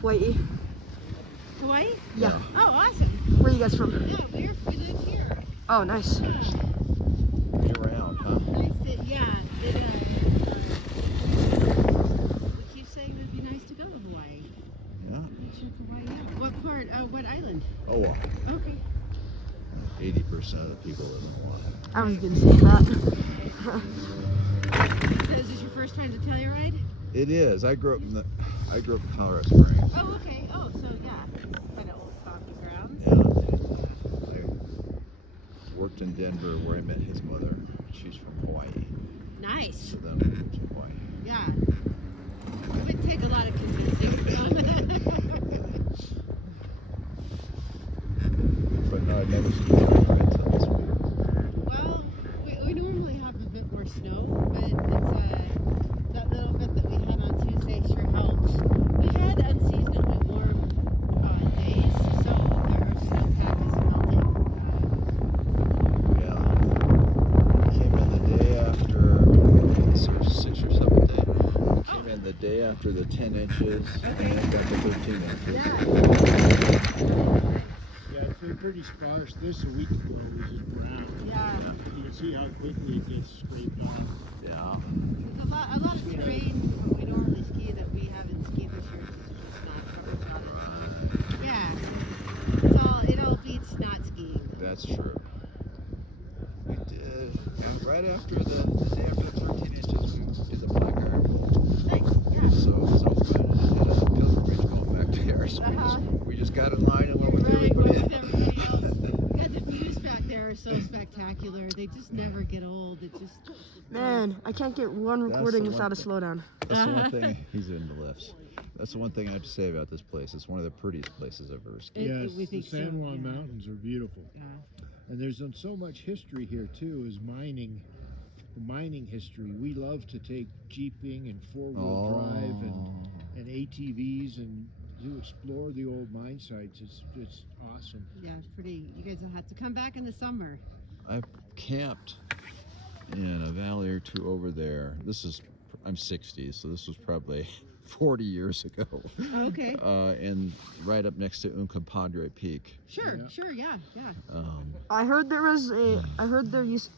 Hawaii. Hawaii? Yeah. Oh, awesome. Where are you guys from? Yeah, we live here. Oh, nice. Year round, huh? Nice that, yeah. We keep saying it'd be nice to go to Hawaii. Yeah. Hawaii. What part? What island? Oh, okay. 80% of the people live in Hawaii. I was gonna say that. So is this your first time to Telluride? It is. I grew up in Colorado Springs. Oh, okay. Oh, so yeah, kind of old stomping grounds. Yeah. I worked in Denver where I met his mother. She's from Hawaii. Nice. So then we moved to Hawaii. Yeah. It would take a lot of convincing. But no, I've never seen Telluride until this week. Well, we normally have a bit more snow, but it's that little bit that we had on Tuesday sure helps. We've had unseasonably warm days, so our snowpack is melting. Yeah. Came in the day after, 6 or 7 days. Came in the day after the 10 inches, and then got to 13 inches. Yeah. Yeah, it's been pretty sparse. This a week ago was just brown. Yeah. You can see how quickly it gets scraped off. Yeah. There's a lot of terrain we normally ski that we haven't skied this year because it's just not covered on it. Yeah. It all beats not skiing. That's true. We did, and right after the day after the 13 inches, we did the Black Iron. Nice. Yeah. So it was all fun. And did a pilgrimage going back there. So we just got in line and went with everybody. God, the views back there are so spectacular. They just never get old. It just Man, I can't get one recording without a slowdown. That's the one thing. He's into lifts. That's the one thing I have to say about this place. It's one of the prettiest places I've ever skied. Yes, we the think San Juan yeah. Mountains are beautiful. Yeah. And there's so much history here too, is mining. The mining history. We love to take jeeping and four-wheel drive and ATVs and to explore the old mine sites. It's awesome. Yeah, it's pretty. You guys will have to come back in the summer. I've camped in a valley or two over there. I'm 60, so this was probably 40 years ago. Okay. And right up next to Uncompahgre Peak. Sure, yeah. I heard there used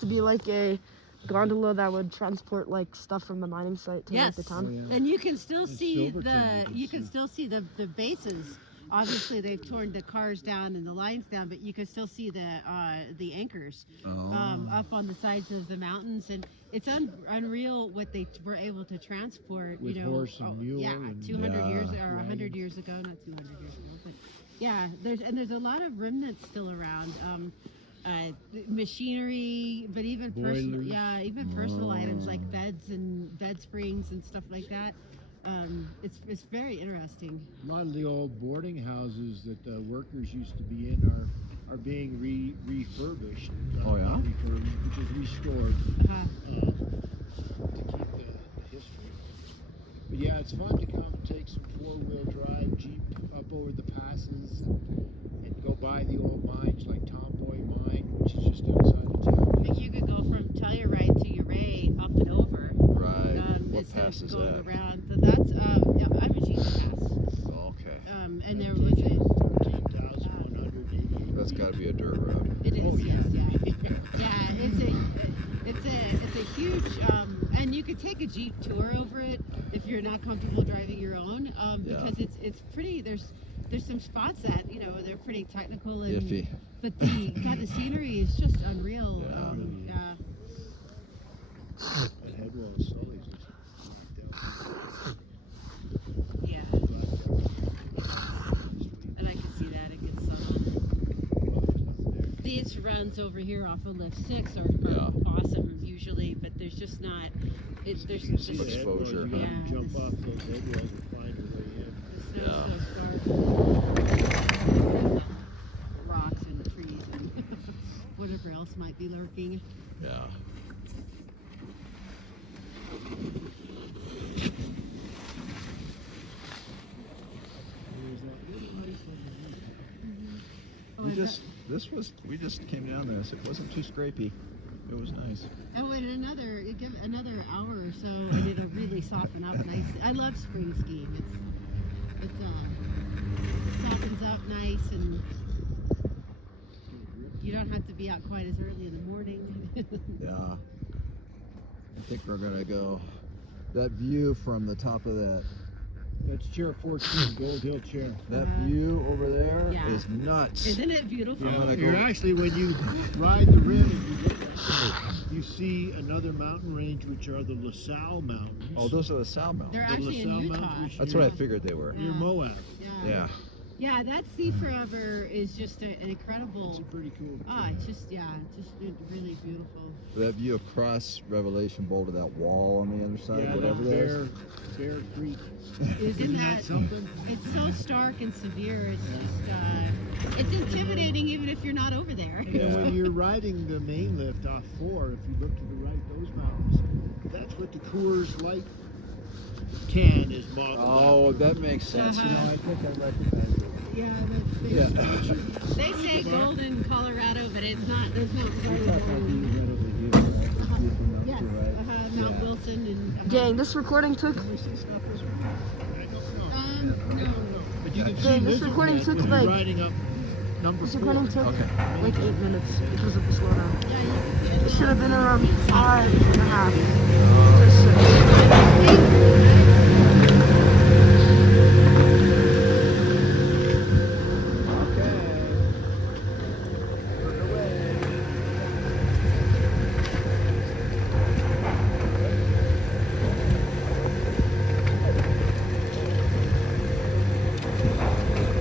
to be like a gondola that would transport like stuff from the mining site to like, the town. Oh, yeah. And you can still see Silverton, you can still see the bases. Obviously, they've torn the cars down and the lines down, but you can still see the anchors up on the sides of the mountains, and it's unreal what they were able to transport. With horse and mule. Yeah, and 200 years or 100 wagons. years ago, not 200 years ago, but yeah, there's a lot of remnants still around. Machinery, but even personal items like beds and bed springs and stuff like that. It's very interesting. A lot of the old boarding houses that the workers used to be in are being refurbished. Oh, yeah? Which is restored to keep the history. But yeah, it's fun to come and take some four-wheel drive Jeep up over the passes and go by the old mines like Tomboy Mine, which is just outside of town. Like you could go from Telluride to Uray up and over. Right. pass is going that? around. So that's yeah, I'm a Jeep pass. Okay. And there was a 13,188. That's got to be a dirt road. it is Oh, yeah. yes, yeah. It's a huge and you could take a Jeep tour over it if you're not comfortable driving your own because it's pretty. There's some spots that they're pretty technical and Iffy. but the scenery is just unreal. Yeah. That headwall is Sully's just Yeah, and I can see that it gets subtle. These runs over here off of lift 6 are awesome usually, but there's just not. There's You just see the exposure. headwalls, you gotta Yeah. jump off those headwalls and find your way in. the snow's Yeah. so sparse. Rocks and trees and whatever else might be lurking. Yeah. There's that little ice on the roof. Oh, We and just came down this. It wasn't too scrapey. It was nice. and give another hour or so, and it'll really soften up nicely. I love spring skiing. It softens up nice, and you don't have to be out quite as early in the morning. Yeah. I think we're gonna go. That view from the top of that That's chair 14, Gold Hill chair. view over there is Yeah. nuts. Isn't it beautiful? I'm gonna You're go- actually, when you ride the rim and you look at it, you see another mountain range, which are the LaSalle Mountains. Oh, those are the South Mountains. They're The actually in LaSalle Utah. Mountains, That's what I figured they were. Near Moab. Yeah. Yeah, that Sea Forever is just an It's incredible. a pretty cool. It's just really beautiful. That view across Revelation Bowl to that wall on the other side, Yeah, whatever that is. Bear Creek. Isn't that that something? It's so stark and severe. It's just it's intimidating even if you're not over there. And Yeah. when you're riding the main lift off 4, if you look to the right, those mountains, that's what the Coors Light can is modeled Oh, that makes sense. Uh-huh. You know, I think I recognize it. Yeah, Yeah. they say Golden, Colorado, but it's not. There's not very Yes, Mount Yeah. Wilson and. Dang, this recording took. I don't know. No. But you can Dang, see this this recording when took you're like. riding up number This 4. recording took Okay. like 8 minutes because of the slowdown. Yeah, you can see It should have been around 5.5. Oh,